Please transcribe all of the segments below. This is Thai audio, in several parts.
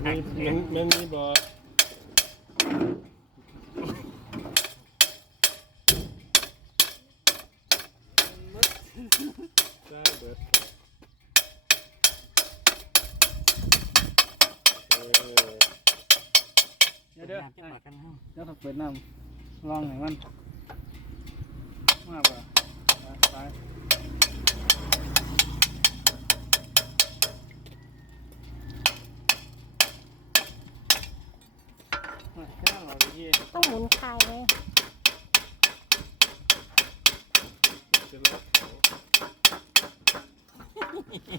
มีมันมันมีบ่ได้ออเดี๋ยวเดี๋ยวจ้วเต้องเปิดน้ำลองหน่อยมันมาบ่ไป ต้องหมุนคายเลย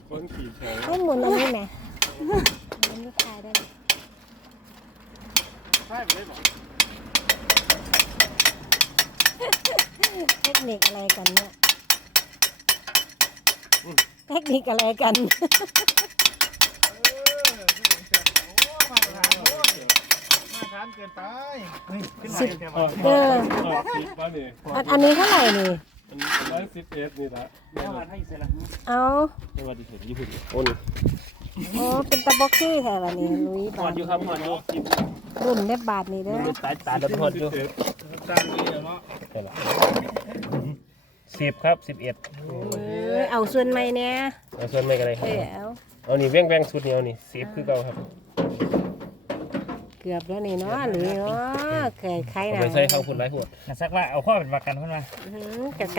คนขี่แถวต้องหมุนอันนี้ไหมหมุนคายได้ใช่ไปเลยบอกเทคนิคอะไรกันเนี่ย เทคนิคอะไรกัน มาทาน มาทานเกินไปเฮ้ยขึ้นมาสิบเดี๋ยวเอมาอออกสิบป่ะนี่อันอันนี้เท่าไหร่นี่ อันนี้ร้อยสิบเอ็ดนี่ละเดี๋ยวมาให้เสร็จแล้วเอาไม่ว่าที่เห็นญี่ปุ่นโอ้นโอ้เป็นตะบ็อกซี่แถวนี้ลุยหอบาดทอยู่ครับหอดอยู่รุ่นได้บาทนี่เด้อมันตายตาดำหอดอยู่จานนี้เนาะใช่ละสิบครับสิบเอ็ดเออเอาส่วนไหมเนี่ยเอาส่วนไม่กันเลยคเอรับอเอาเอานี่แว่งแว่งชุดนี้เอานี่สิบคือเก่าครับ เกือบแล้วนี่เนาะหรือเนาะเคยใครเอานะไปใส่ข้าวพุ่นไรหัวสักว่าเอาข้อเป็นประกันขึ้นมา อื้อหือกับ